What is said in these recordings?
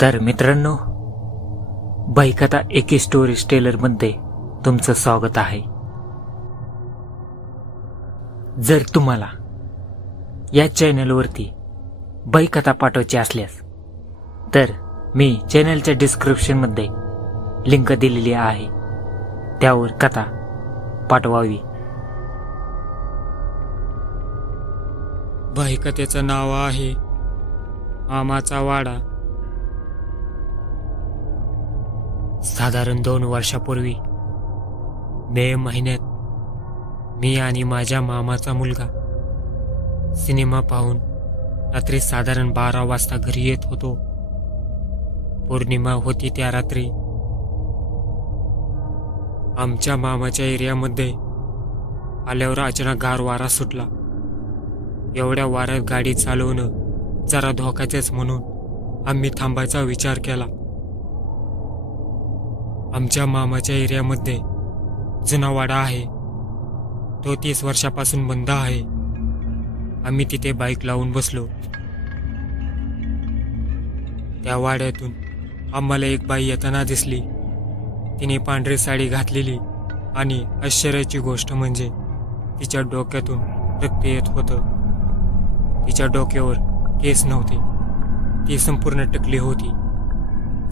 तर मित्रांनो बाईकथा एके स्टोरीज टेलरमध्ये तुमचं स्वागत आहे. जर तुम्हाला या चॅनलवरती बाईकथा पाठवायची असल्यास तर मी चॅनलच्या डिस्क्रिप्शनमध्ये लिंक दिलेली आहे. त्यावर कथा पाठवावी. बाईकथेचं नाव आहे आमाचा वाडा. साधारण दोन वर्षापूर्वी मे महिन्यात मी आणि माझ्या मामाचा मुलगा सिनेमा पाहून रात्री साधारण बारा वाजता घरी येत होतो. पौर्णिमा होती त्या रात्री. आमच्या मामाच्या एरियामध्ये आल्यावर अचानक गार वारा सुटला. एवढ्या वाऱ्यात गाडी चालवणं जरा धोक्याचेच म्हणून आम्ही थांबायचा विचार केला. आमच्या मामाच्या एरियामध्ये जुना वाडा आहे. तो तीस वर्षापासून बंद आहे. आम्ही तिथे बाईक लावून बसलो. त्या वाड्यातून आम्हाला एक बाई येताना दिसली. तिने पांढरी साडी घातलेली आणि आश्चर्याची गोष्ट म्हणजे तिच्या डोक्यातून रक्त येत होतं. तिच्या डोक्यावर केस नव्हते. ती संपूर्ण टकली होती.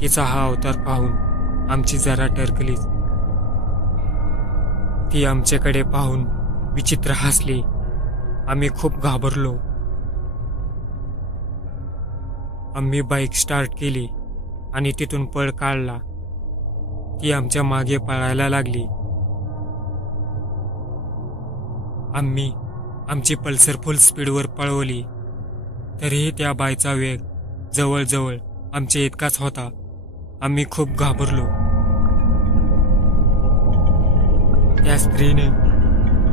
तिचा हा अवतार पाहून आमची जरा टरकलीच ती आमच्याकडे पाहून विचित्र हसली. आम्ही खूप घाबरलो. आम्ही बाईक स्टार्ट केली आणि तिथून पळ काढला. ती आमच्या मागे पळायला लागली. आम्ही आमची पल्सर फुल स्पीडवर पळवली. तरीही त्या बायचा वेग जवळजवळ आमच्या इतकाच होता. आम्ही खूप घाबरलो. त्या स्त्रीने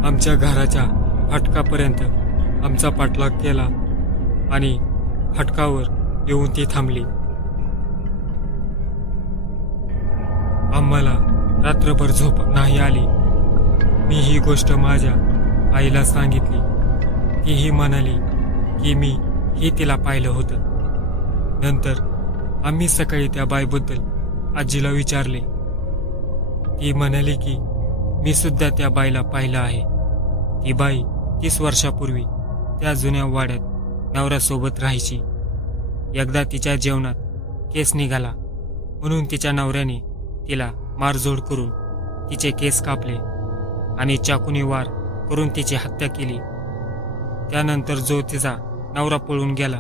आमच्या घराच्या फाटकापर्यंत आमचा पाठलाग केला आणि फाटकावर येऊन ती थांबली. आम्हाला रात्रभर झोप नाही आली. मी ही गोष्ट माझ्या आईला सांगितली. तीही म्हणाली की मी हे तिला पाहिलं होतं. नंतर आम्ही सकाळी त्या बाईबद्दल आजीला विचारले. ती म्हणाली की मी सुद्धा त्या बाईला पाहिलं आहे. ती बाई तीस वर्षापूर्वी त्या जुन्या वाड्यात नवऱ्यासोबत राहायची. एकदा तिच्या जेवणात केस निघाला. म्हणून तिच्या नवऱ्याने तिला मारझोड करून तिचे केस कापले आणि चाकूने वार करून तिची हत्या केली. त्यानंतर जो तिचा नवरा पळून गेला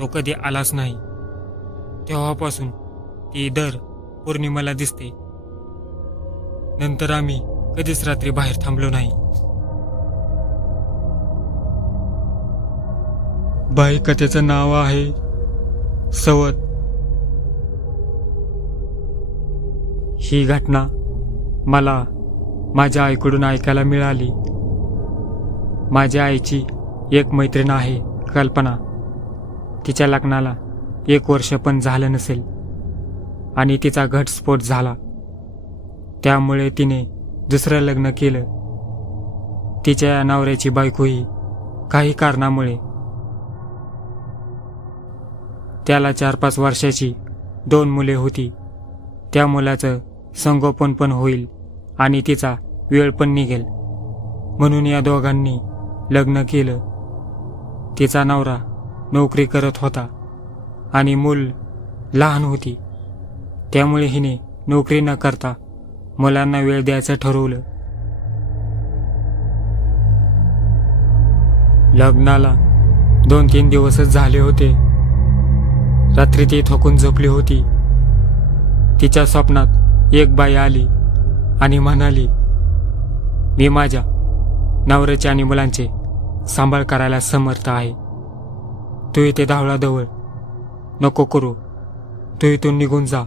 तो कधी आलाच नाही. तेव्हापासून ती दर पौर्णिमेला दिसते. नंतर आम्ही कधीच रात्री बाहेर थांबलो नाही. बाई कथेचं नाव आहे सवत. ही घटना मला माझ्या आईकडून ऐकायला मिळाली. माझ्या आईची एक मैत्रीण आहे कल्पना. तिच्या लग्नाला एक वर्ष पण झालं नसेल आणि तिचा घटस्फोट झाला. त्यामुळे तिने दुसरं लग्न केलं. तिच्या या नवऱ्याची बायकोही काही कारणामुळे त्याला चार पाच वर्षाची दोन मुले होती. त्या मुलाचं संगोपन पण होईल आणि तिचा वेळ पण निघेल. म्हणून या दोघांनी लग्न केलं. तिचा नवरा नोकरी करत होता आणि मूल लहान होती. त्यामुळे हिने नोकरी न करता मुलांना वेळ द्यायचं ठरवलं. लग्नाला दोन तीन दिवसच झाले होते. रात्री ती थकून झोपली होती. तिच्या स्वप्नात एक बाई आली आणि म्हणाली मी माझ्या नवऱ्याचे आणि मुलांचे सांभाळ करायला समर्थ आहे. तू इथे धावळाधवळ नको करू. तू इथून निघून जा.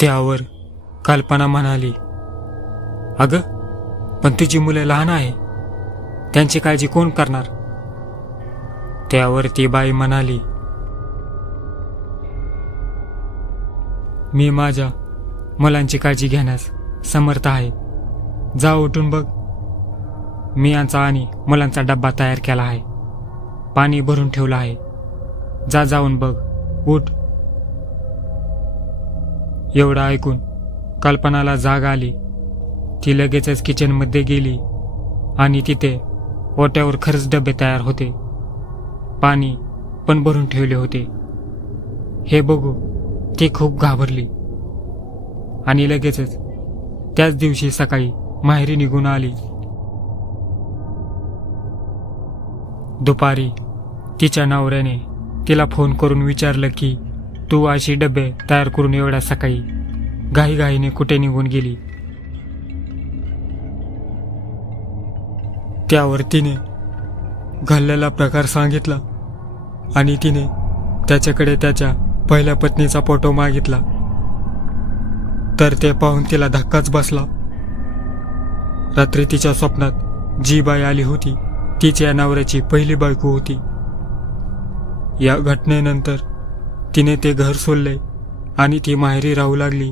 त्यावर कल्पना म्हणाली अगं पण तुझी मुलं लहान आहे. त्यांची काळजी कोण करणार? त्यावर ती बाई म्हणाली मी माझ्या मुलांची काळजी घेण्यास समर्थ आहे. जा उठून बघ. मी यांचा आणि मुलांचा डब्बा तयार केला आहे. पाणी भरून ठेवलं आहे. जा जाऊन बघ. उठ. एवढं ऐकून कल्पनाला जाग आली. ती लगेचच किचनमध्ये गेली आणि तिथे ओट्यावर खरंच डबे तयार होते. पाणी पण भरून ठेवले होते. हे बघू ती खूप घाबरली. आणि लगेचच त्याच दिवशी सकाळी माहेरी निघून आली. दुपारी तिच्या नवऱ्याने तिला फोन करून विचारलं की तू अशी डबे तयार करून एवढ्या सकाळी घाईघाईने कुठे निघून गेली? त्यावर तिने घडलेला प्रकार सांगितला आणि तिने त्याच्याकडे त्याच्या पहिल्या पत्नीचा फोटो मागितला. तर ते पाहून तिला धक्काच बसला. रात्री तिच्या स्वप्नात जी बाई आली होती तिच्या नवऱ्याची पहिली बायको होती. या घटनेनंतर तिने ते घर सोडले आणि ती माहेरी राहू लागली.